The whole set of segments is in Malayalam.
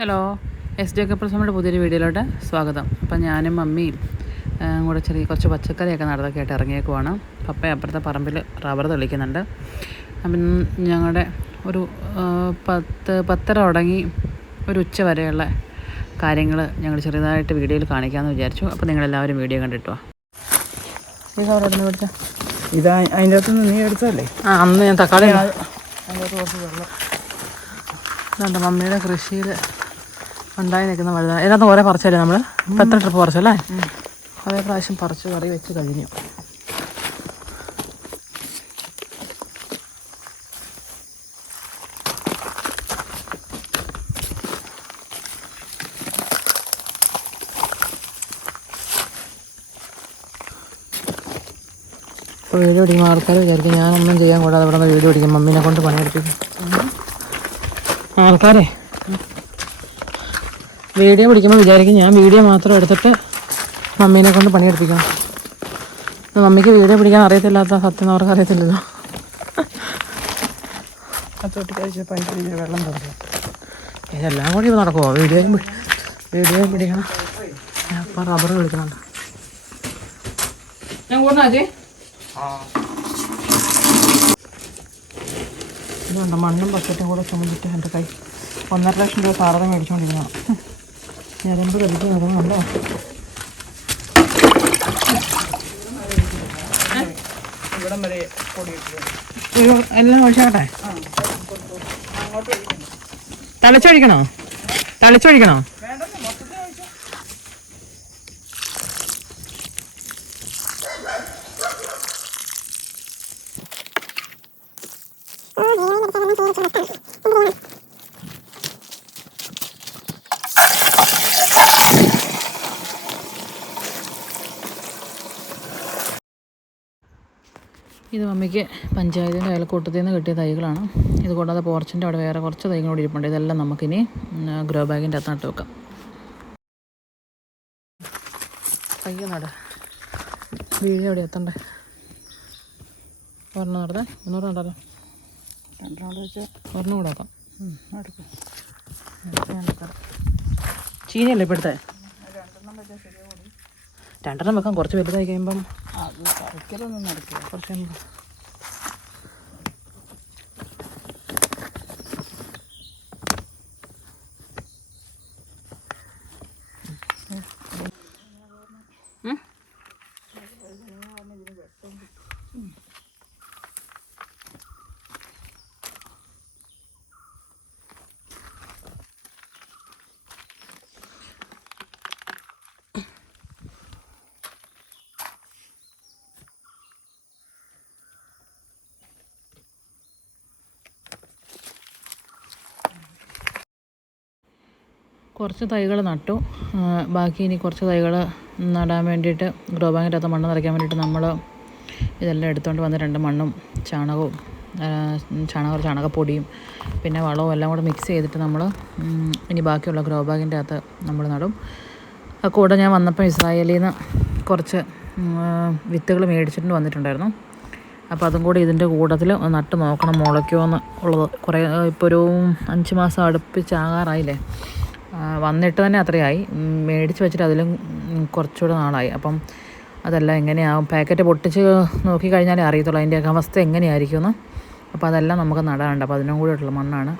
ഹലോ, എസ് ജെ കപ്രസമ്മയുടെ പുതിയൊരു വീഡിയോയിലോട്ട് സ്വാഗതം. അപ്പം ഞാനും മമ്മിയും കൂടെ കുറച്ച് പച്ചക്കറിയൊക്കെ നടന്നൊക്കെ ആയിട്ട് ഇറങ്ങിയേക്കുവാണ്. പപ്പ അപ്പുറത്തെ പറമ്പിൽ റബ്ബർ തെളിക്കുന്നുണ്ട്. അപ്പം ഞങ്ങളുടെ ഒരു 10:30 തുടങ്ങി ഒരു ഉച്ച വരെയുള്ള കാര്യങ്ങൾ ഞങ്ങൾ ചെറുതായിട്ട് വീഡിയോയിൽ കാണിക്കാമെന്ന് വിചാരിച്ചു. അപ്പോൾ നിങ്ങളെല്ലാവരും വീഡിയോ കണ്ടിട്ട് വാ. ഇതാ അതിൻ്റെ അകത്തുനിന്ന് നീ എടുത്തല്ലേ? അന്ന് ഞാൻ തക്കാളി അതിനകത്ത് കുറച്ച് വെള്ളം ഇതുണ്ട്. മമ്മിയുടെ കൃഷിയിൽ ഉണ്ടായി നിൽക്കുന്ന വഴുത ഇതിനകത്ത് ഓരോ പറിച്ചല്ലേ നമ്മൾ 10 ട്രിപ്പ് പറിച്ചല്ലേ? കുറേ പ്രാവശ്യം പറിച്ച് കറി വെച്ച് കഴിഞ്ഞു. ഇപ്പോൾ വീഡിയോ പിടിക്കുമ്പോൾ ആൾക്കാർ വിചാരിക്കും ഞാനൊന്നും ചെയ്യാൻ കൂടാതെ ഇവിടെ നിന്ന് വീഡിയോ പിടിക്കും, മമ്മീനെ കൊണ്ട് പണിയെടുപ്പിക്കും. ആൾക്കാരെ വീഡിയോ പിടിക്കുമ്പോൾ വിചാരിക്കും ഞാൻ വീഡിയോ മാത്രം എടുത്തിട്ട് മമ്മീനെ കൊണ്ട് പണിയെടുപ്പിക്കണം. മമ്മിക്ക് വീഡിയോ പിടിക്കാൻ അറിയത്തില്ലാത്ത സത്യം അവർക്ക് അറിയത്തില്ലല്ലോ. തൊട്ട് കഴിച്ചപ്പോൾ അതിൻ്റെ വെള്ളം തുടങ്ങി. ഇതെല്ലാം കൂടി ഇപ്പോൾ നടക്കുമോ? വീഡിയോയും പിടിക്കണം. അപ്പം റബ്ബർ വിളിക്കുന്നുണ്ട്. ഞാൻ കൂടുന്നാച്ചേ ഇതുണ്ട്. മണ്ണും ബക്കറ്റും കൂടെ ചുമന്നിട്ട് എൻ്റെ കൈ 1.5 ലക്ഷം രൂപ സാധനം മേടിച്ചുകൊണ്ടിരുന്നതാണ്. ഞരമ്പ് കടിച്ച് നടന്നുണ്ടോ? ഇവിടം വരെ എല്ലാം ഒഴിച്ചാട്ടെ. തളിച്ചൊഴിക്കണോ? ഇത് മമ്മിക്ക് പഞ്ചായത്തിൻ്റെ അയൽക്കൂട്ടത്തിൽ നിന്ന് കിട്ടിയ തൈകളാണ്. ഇത് കൂടാതെ പോർച്ചിൻ്റെ അവിടെ വേറെ കുറച്ച് തൈകളോട് ഇരിപ്പുണ്ട്. ഇതെല്ലാം നമുക്കിനി ഗ്രോ ബാഗിൻ്റെ അകത്ത് നട്ട് വെക്കാം. പയ്യെ നട വീഡിയോ എവിടെ എത്തണ്ടേ? ഒരെണ്ണം നടന്നേ, ഒന്നൂറ് നടല്ലോ. 2 വെച്ച് ഒരെണ്ണം കൂടെ വെക്കാം. എടുക്കാം. ചീനിയല്ലേ ഇപ്പോഴത്തെ? 2 വെച്ചാൽ ശരിയാവും. 2 വെക്കാം. കുറച്ച് വലുതായി കഴിയുമ്പം അത് പറിക്കലൊന്നും നടക്കില്ല. കുറച്ച് കുറച്ച് തൈകൾ നട്ടു. ബാക്കി ഇനി കുറച്ച് തൈകൾ നടാൻ വേണ്ടിയിട്ട് ഗ്രോ ബാഗിൻ്റെ അകത്ത് മണ്ണ് നിറയ്ക്കാൻ വേണ്ടിയിട്ട് നമ്മൾ ഇതെല്ലാം എടുത്തുകൊണ്ട് വന്ന് 2 മണ്ണും ചാണകപ്പൊടിയും പിന്നെ വളവും എല്ലാം കൂടെ മിക്സ് ചെയ്തിട്ട് നമ്മൾ ഇനി ബാക്കിയുള്ള ഗ്രോ ബാഗിൻ്റെ അകത്ത് നമ്മൾ നടും. കൂടെ ഞാൻ വന്നപ്പോൾ ഇസ്രായേലിൽ നിന്ന് കുറച്ച് വിത്തുകൾ മേടിച്ചിട്ട് വന്നിട്ടുണ്ടായിരുന്നു. അപ്പോൾ അതും കൂടി ഇതിൻ്റെ കൂട്ടത്തിൽ നട്ട് നോക്കണം മുളയ്ക്കുമോ എന്ന് ഉള്ളത്. കുറേ ഇപ്പോൾ ഒരു 5 മാസം അടുപ്പിച്ചാകാറായില്ലേ. വന്നിട്ട് തന്നെ അത്രയായി. മേടിച്ച് വെച്ചിട്ട് അതിലും കുറച്ചുകൂടെ നാളായി. അപ്പം അതെല്ലാം എങ്ങനെയാവും, പാക്കറ്റ് പൊട്ടിച്ച് നോക്കിക്കഴിഞ്ഞാലേ അറിയത്തുള്ളൂ അതിൻ്റെയൊക്കെ അവസ്ഥ എങ്ങനെയായിരിക്കുമെന്ന്. അപ്പോൾ അതെല്ലാം നമുക്ക് നടാനുണ്ട്. അപ്പോൾ അതിനും കൂടിയിട്ടുള്ള മണ്ണാണ്.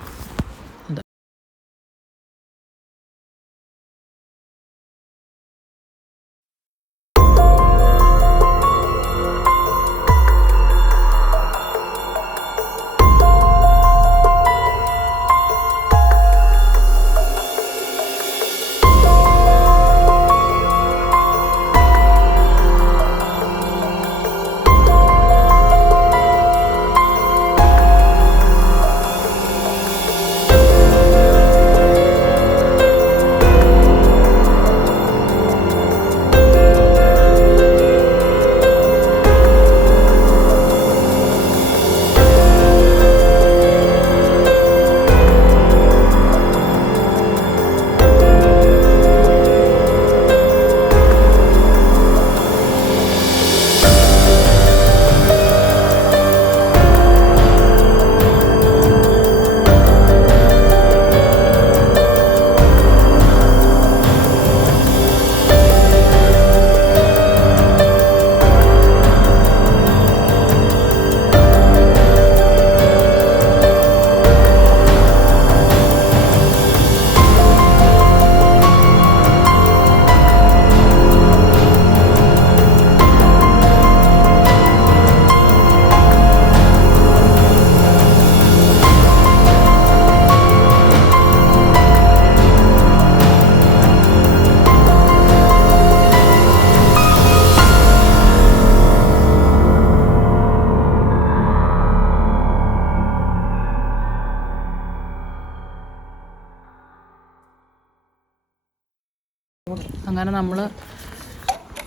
അങ്ങനെ നമ്മൾ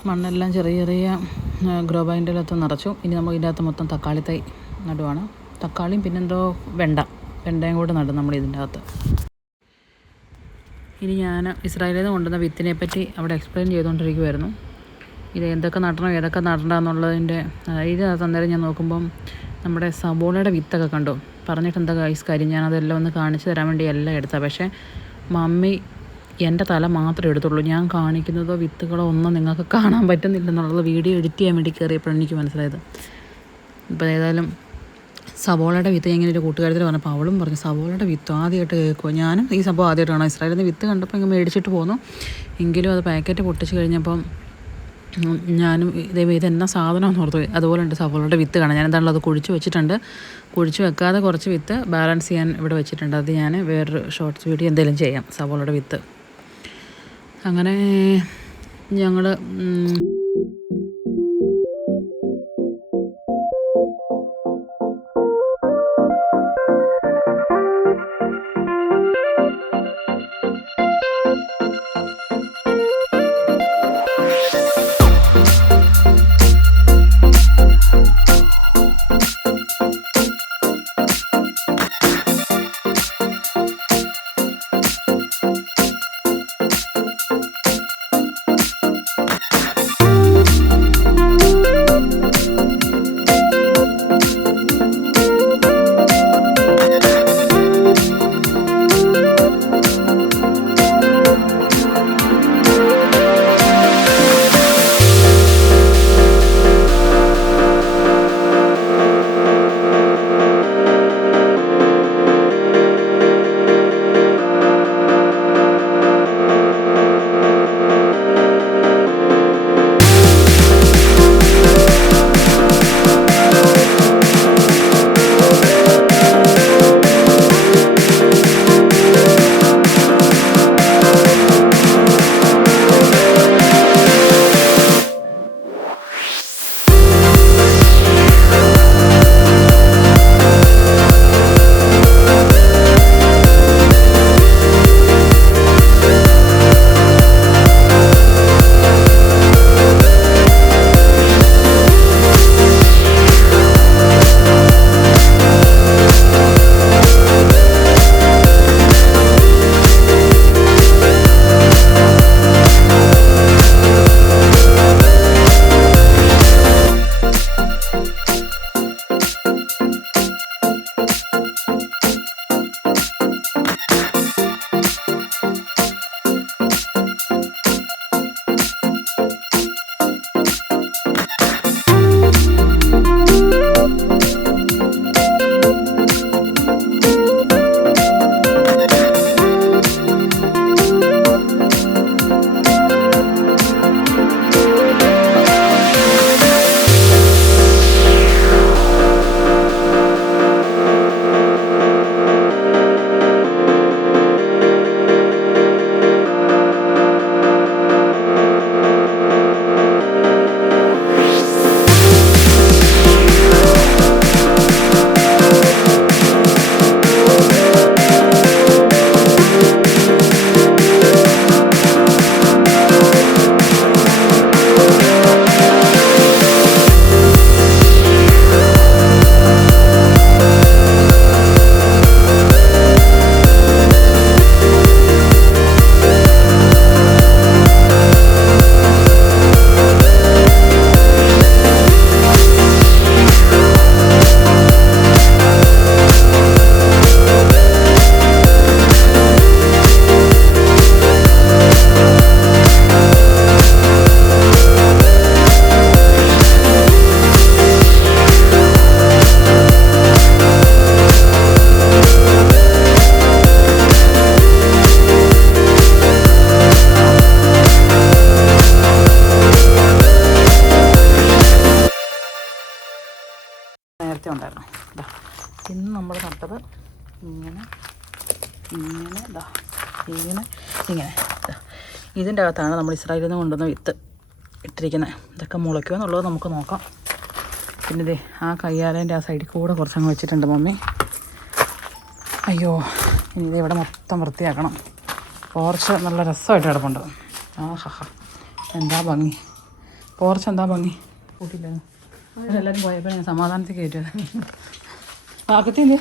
മണ്ണെല്ലാം ചെറിയ ചെറിയ ഗ്രോ ബാഗിൻ്റെ അകത്ത് നിറച്ചു. ഇനി നമ്മൾ ഇതിൻ്റെ അകത്ത് മൊത്തം തക്കാളി തൈ നടുവാണ്. തക്കാളിയും പിന്നെന്തോ വെണ്ടയും കൂടെ നടും നമ്മൾ ഇതിൻ്റെ അകത്ത്. ഇനി ഞാൻ ഇസ്രായേലിൽ നിന്ന് കൊണ്ടുവന്ന വിത്തിനെ പറ്റി അവിടെ എക്സ്പ്ലെയിൻ ചെയ്തുകൊണ്ടിരിക്കുമായിരുന്നു. ഇത് എന്തൊക്കെ നടണം ഏതൊക്കെ നടണ്ട എന്നുള്ളതിൻ്റെ ഇതിനകത്ത് അന്നേരം ഞാൻ നോക്കുമ്പം നമ്മുടെ സബോളയുടെ വിത്തൊക്കെ കണ്ടു. പറഞ്ഞിട്ട് എന്താ കാര്യം, ഞാനതെല്ലാം ഒന്ന് കാണിച്ചു തരാൻ വേണ്ടി എല്ലാം എടുത്താൽ. പക്ഷേ മമ്മി എൻ്റെ തല മാത്രമേ എടുത്തുള്ളൂ. ഞാൻ കാണിക്കുന്നതോ വിത്തുകളോ ഒന്നും നിങ്ങൾക്ക് കാണാൻ പറ്റുന്നില്ലെന്നുള്ളത് വീഡിയോ എഡിറ്റ് ചെയ്യാൻ വേണ്ടി കയറിയപ്പോഴാണ് എനിക്ക് മനസ്സിലായത്. ഇപ്പോൾ ഏതായാലും സബോളയുടെ വിത്ത് ഇങ്ങനെ ഒരു കൂട്ടുകാരത്തിൽ പറഞ്ഞപ്പോൾ അവളും പറഞ്ഞു സബോളയുടെ വിത്ത് ആദ്യമായിട്ട് കേൾക്കുമോ. ഞാനും ഈ സംഭവം ആദ്യമായിട്ടാണ്. ഇസ്രായേലിൽ നിന്ന് വിത്ത് കണ്ടപ്പോൾ ഇങ്ങനെ മേടിച്ചിട്ട് പോന്നു. എങ്കിലും അത് പാക്കറ്റ് പൊട്ടിച്ച് കഴിഞ്ഞപ്പം ഞാനും ഇതെന്നാ സാധനമാണെന്ന് ഓർത്തു. അതുപോലെ ഉണ്ട് സബോളയുടെ വിത്ത് കാണാൻ. ഞാൻ എന്താണല്ലോ അത് കുഴിച്ച് വെച്ചിട്ടുണ്ട്. കുഴിച്ച് വെക്കാതെ കുറച്ച് വിത്ത് ബാലൻസ് ചെയ്യാൻ ഇവിടെ വെച്ചിട്ടുണ്ട്. അത് ഞാൻ വേറൊരു ഷോർട്ട്സ് വീഡിയോ എന്തെങ്കിലും ചെയ്യാം സബോളയുടെ വിത്ത്. അങ്ങനെ ഞങ്ങൾ നേരത്തെ ഉണ്ടായിരുന്നു. ഇന്ന് നമ്മൾ നട്ടത് ഇങ്ങനെ ഇതിൻ്റെ അകത്താണ് നമ്മൾ ഇസ്രായേലിൽ നിന്ന് കൊണ്ടുവന്ന വിത്ത് ഇട്ടിരിക്കുന്നത്. ഇതൊക്കെ മുളയ്ക്കുമോ എന്നുള്ളത് നമുക്ക് നോക്കാം. പിന്നെ ഇതേ ആ കയ്യാലേൻ്റെ ആ സൈഡിൽ കൂടെ കുറച്ചങ്ങ് വെച്ചിട്ടുണ്ട് മമ്മി. അയ്യോ, ഇനി ഇത് ഇവിടെ മൊത്തം വൃത്തിയാക്കണം. പോർച്ച് നല്ല രസമായിട്ട് കിടപ്പുണ്ട്. ആഹാ എന്താ ഭംഗി, പോർച്ച് എന്താ ഭംഗി. കൂട്ടില്ല അവരെല്ലാവരും പോയപ്പോൾ ഞാൻ സമാധാനത്തിൽ കയറ്റുക. പാകത്തില്ല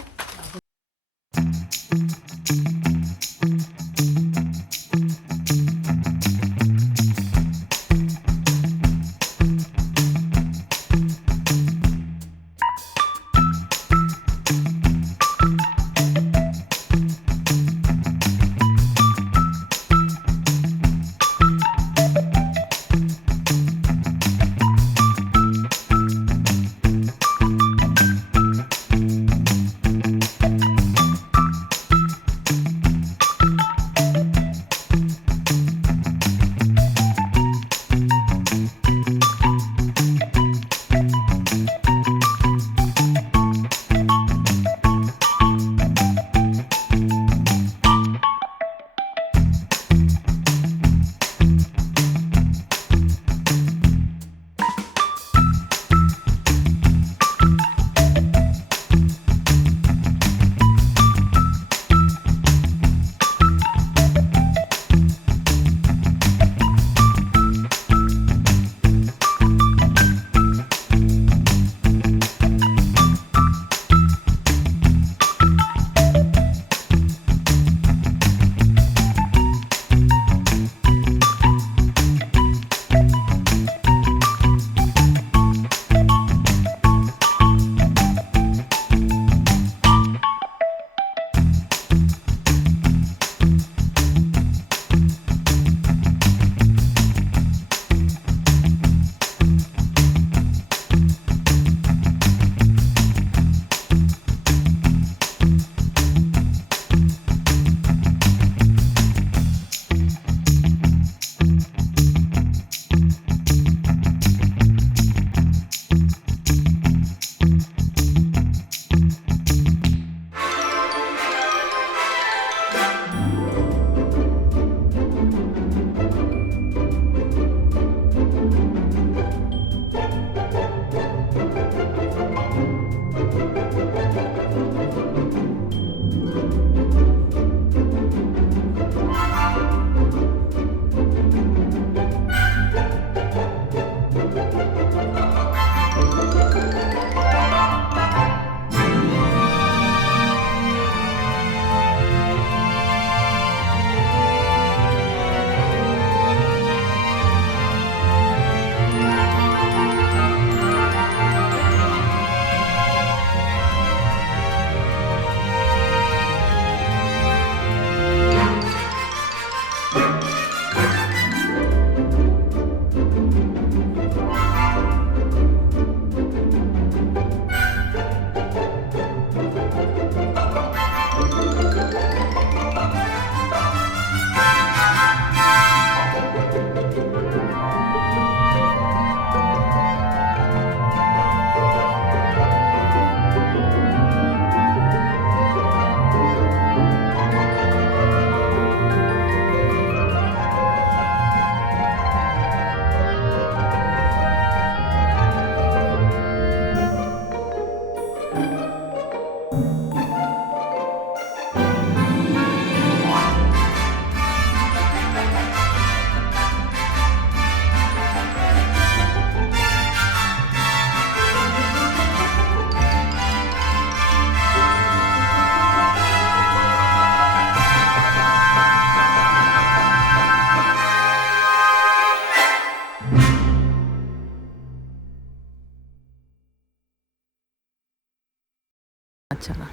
അച്ചാറാ.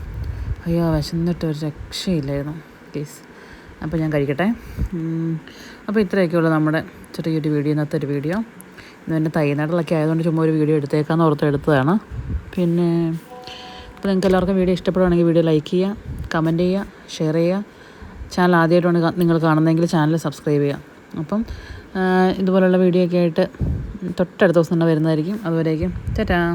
അയ്യോ വിശന്നിട്ട് ഒരു രക്ഷയില്ലായിരുന്നു പ്ലീസ്. അപ്പോൾ ഞാൻ കഴിക്കട്ടെ. അപ്പോൾ ഇത്രയൊക്കെയുള്ളൂ നമ്മുടെ ചെറിയൊരു വീഡിയോ, ഇന്നത്തെ ഒരു വീഡിയോ. ഇന്ന് എൻ്റെ തൈനാട്ടിലൊക്കെ ആയതുകൊണ്ട് ചുമ്മാ ഒരു വീഡിയോ എടുത്തേക്കാന്ന് ഓർത്ത് എടുത്തതാണ്. പിന്നെ അപ്പോൾ നിങ്ങൾക്ക് എല്ലാവർക്കും വീഡിയോ ഇഷ്ടപ്പെടുകയാണെങ്കിൽ വീഡിയോ ലൈക്ക് ചെയ്യുക, കമൻറ്റ് ചെയ്യുക, ഷെയർ ചെയ്യുക. ചാനൽ ആദ്യമായിട്ടാണ് നിങ്ങൾ കാണുന്നതെങ്കിൽ ചാനൽ സബ്സ്ക്രൈബ് ചെയ്യുക. അപ്പം ഇതുപോലുള്ള വീഡിയോ ഒക്കെ ആയിട്ട് തൊട്ടടുത്ത ദിവസം തന്നെ വരുന്നതായിരിക്കും. അതുവരേക്കും ടാറ്റാ.